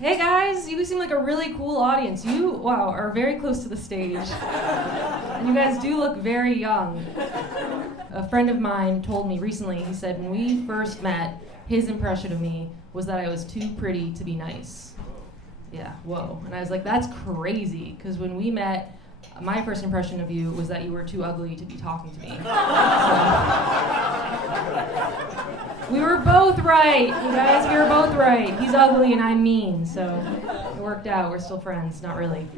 Hey guys, you seem like a really cool audience. You, wow, are very close to the stage. And you guys do look very young. A friend of mine told me recently, he said when we first met, his impression of me was that I was too pretty to be nice. Yeah, whoa. And I was like, that's crazy, because when we met, my first impression of you was that you were too ugly to be talking to me. So, we were both right, you guys, we were both right. He's ugly and I'm mean, so it worked out. We're still friends, not really.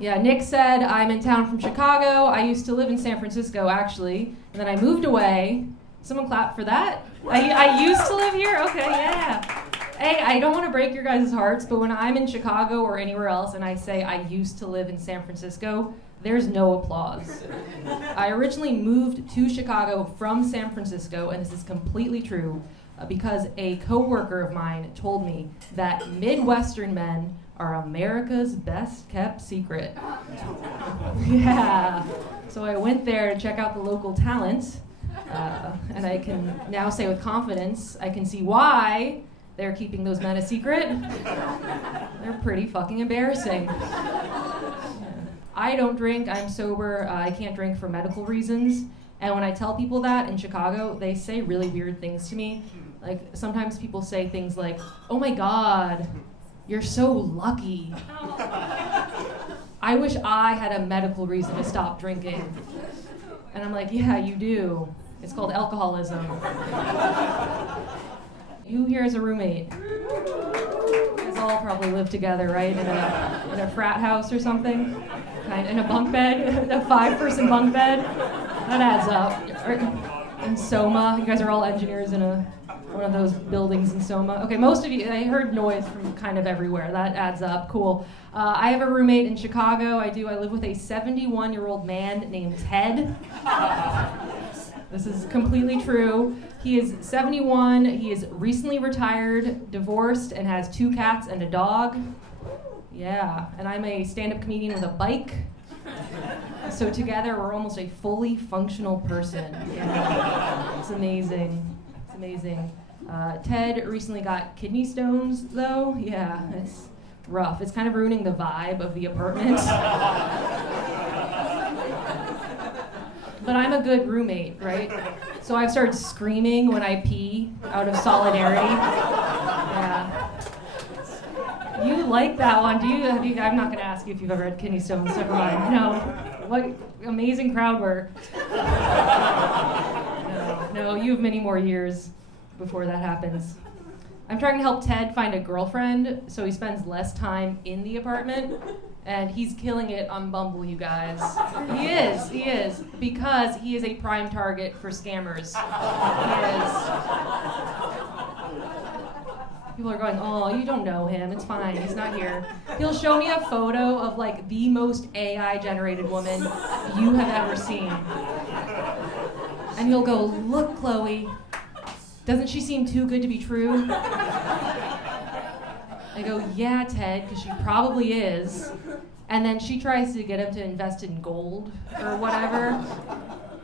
Yeah, Nick said, I'm in town from Chicago. I used to live in San Francisco, actually, and then I moved away. Someone clap for that. I used to live here? Okay, yeah. Hey, I don't want to break your guys' hearts, but when I'm in Chicago or anywhere else and I say I used to live in San Francisco, there's no applause. I originally moved to Chicago from San Francisco, and this is completely true, because a coworker of mine told me that Midwestern men are America's best kept secret. Yeah. So I went there to check out the local talent, and I can now say with confidence, I can see why they're keeping those men a secret. They're pretty fucking embarrassing. I don't drink, I'm sober, I can't drink for medical reasons. And when I tell people that in Chicago, they say really weird things to me. Like, sometimes people say things like, oh my God, you're so lucky. I wish I had a medical reason to stop drinking. And I'm like, yeah, you do. It's called alcoholism. You here as a roommate. You guys all probably live together, right? In a frat house or something? In a bunk bed? A 5-person bunk bed? That adds up. In Soma, you guys are all engineers in one of those buildings in Soma. Okay, most of you, I heard noise from kind of everywhere. That adds up, cool. I have a roommate in Chicago. I live with a 71-year-old man named Ted. This is completely true. He is 71, he is recently retired, divorced, and has 2 cats and a dog. Yeah, and I'm a stand-up comedian with a bike. So together, we're almost a fully functional person. Yeah. It's amazing. It's amazing. Ted recently got kidney stones, though. Yeah, it's rough. It's kind of ruining the vibe of the apartment. But I'm a good roommate, right? So I've started screaming when I pee out of solidarity. Yeah. You like that one, do you? I'm not gonna ask you if you've ever had kidney stones, never mind. No. What amazing crowd work. No, you have many more years before that happens. I'm trying to help Ted find a girlfriend so he spends less time in the apartment. And he's killing it on Bumble, you guys. He is, because he is a prime target for scammers. He is. People are going, oh, you don't know him, it's fine, he's not here. He'll show me a photo of like the most AI-generated woman you have ever seen. And he'll go, look, Chloe, doesn't she seem too good to be true? I go, yeah, Ted, because she probably is. And then she tries to get him to invest in gold or whatever.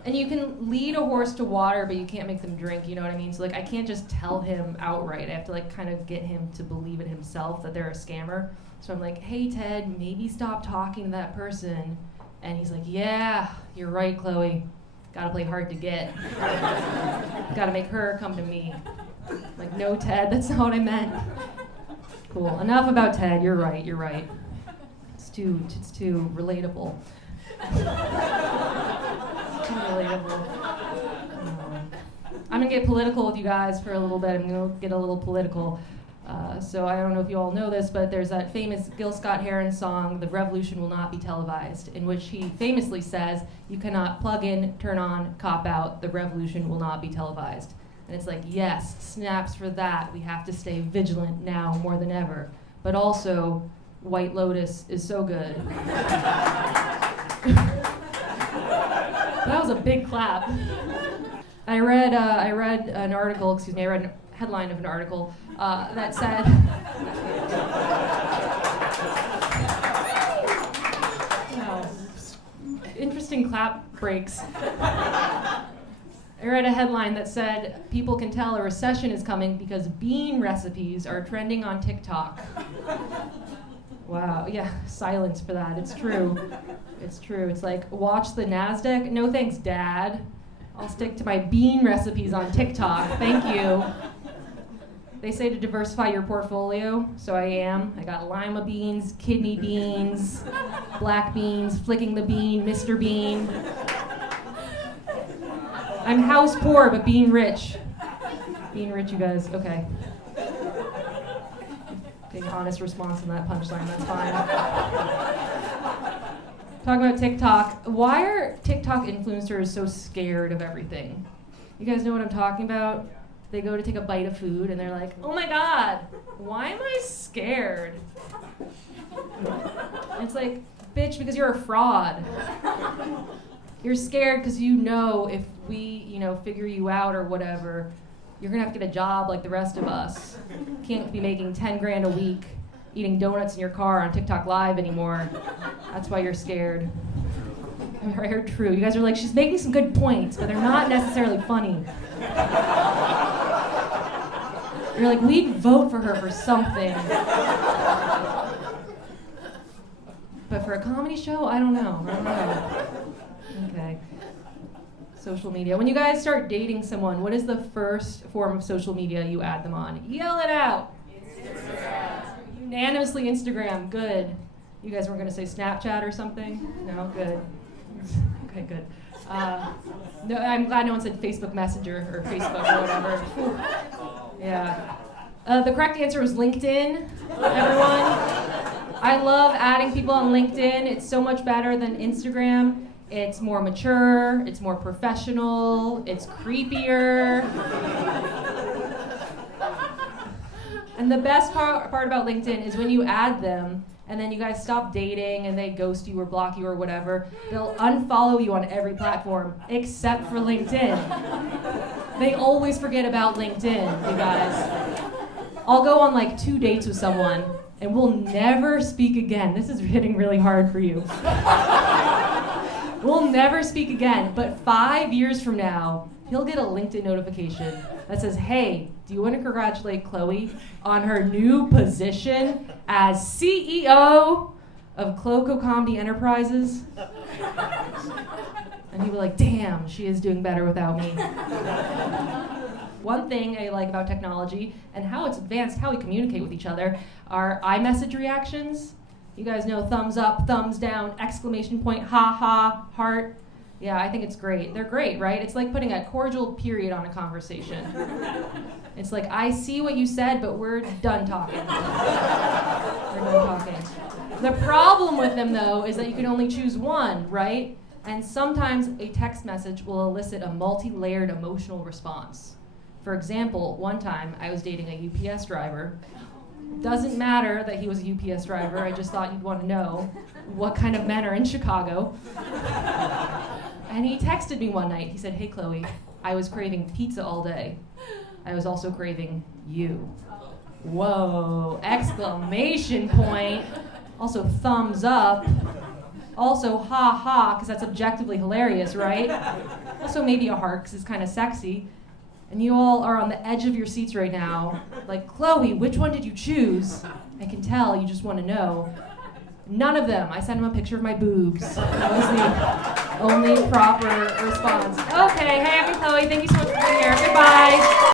And you can lead a horse to water, but you can't make them drink, you know what I mean? So like, I can't just tell him outright. I have to like kind of get him to believe it himself that they're a scammer. So I'm like, hey, Ted, maybe stop talking to that person. And he's like, yeah, you're right, Chloe. Gotta play hard to get. Gotta make her come to me. I'm like, no, Ted, that's not what I meant. Cool. Enough about Ted. You're right. It's too relatable. It's too relatable. I'm gonna get political with you guys for a little bit. I'm gonna get a little political. So I don't know if you all know this, but there's that famous Gil Scott-Heron song, "The Revolution Will Not Be Televised," in which he famously says, "You cannot plug in, turn on, cop out. The revolution will not be televised." And it's like, yes, snaps for that. We have to stay vigilant now more than ever. But also, White Lotus is so good. That was a big clap. I read an article, I read a headline of an article that said, interesting clap breaks. I read a headline that said people can tell a recession is coming because bean recipes are trending on TikTok. Wow, yeah, silence for that. It's true. It's true. It's like, watch the NASDAQ. No thanks, Dad. I'll stick to my bean recipes on TikTok. Thank you. They say to diversify your portfolio, so I am. I got lima beans, kidney beans, black beans, flicking the bean, Mr. Bean. I'm house poor, but bean rich. Bean rich, you guys. Okay. Take an honest response on that punchline. That's fine. Talking about TikTok. Why are TikTok influencers so scared of everything? You guys know what I'm talking about? They go to take a bite of food and they're like, oh my God, why am I scared? And it's like, bitch, because you're a fraud. You're scared because you know if we, figure you out or whatever, you're gonna have to get a job like the rest of us. Can't be making 10 grand a week, eating donuts in your car on TikTok Live anymore. That's why you're scared. I heard true. You guys are like, she's making some good points, but they're not necessarily funny. You're like, we'd vote for her for something. But for a comedy show, I don't know. Okay. Social media. When you guys start dating someone, what is the first form of social media you add them on? Yell it out. Instagram. Unanimously Instagram. Good. You guys weren't going to say Snapchat or something? No? Good. Okay, good. No, I'm glad no one said Facebook Messenger or Facebook or whatever. Yeah. The correct answer was LinkedIn, everyone. I love adding people on LinkedIn. It's so much better than Instagram. It's more mature, it's more professional, it's creepier. And the best part about LinkedIn is when you add them, and then you guys stop dating and they ghost you or block you or whatever, they'll unfollow you on every platform except for LinkedIn. They always forget about LinkedIn, you guys. I'll go on like 2 dates with someone and we'll never speak again. This is hitting really hard for you. We'll never speak again, but 5 years from now, he'll get a LinkedIn notification that says, hey, do you want to congratulate Chloe on her new position as CEO of Cloco Comedy Enterprises? And he'll be like, damn, she is doing better without me. One thing I like about technology and how it's advanced how we communicate with each other are iMessage reactions. You guys know thumbs up, thumbs down, exclamation point, ha ha, heart. Yeah, I think it's great. They're great, right? It's like putting a cordial period on a conversation. It's like, I see what you said, but we're done talking. We're done talking. The problem with them, though, is that you can only choose one, right? And sometimes a text message will elicit a multi-layered emotional response. For example, one time I was dating a UPS driver. Doesn't matter that he was a UPS driver, I just thought you'd want to know what kind of men are in Chicago. And he texted me one night. He said, hey, Chloe, I was craving pizza all day. I was also craving you. Whoa, exclamation point. Also, thumbs up. Also, ha ha, because that's objectively hilarious, right? Also, maybe a heart, because it's kind of sexy. And you all are on the edge of your seats right now. Like, Chloe, which one did you choose? I can tell, you just want to know. None of them. I sent him a picture of my boobs. That was the only proper response. Okay, hey, I'm Chloe. Thank you so much for being here. Goodbye.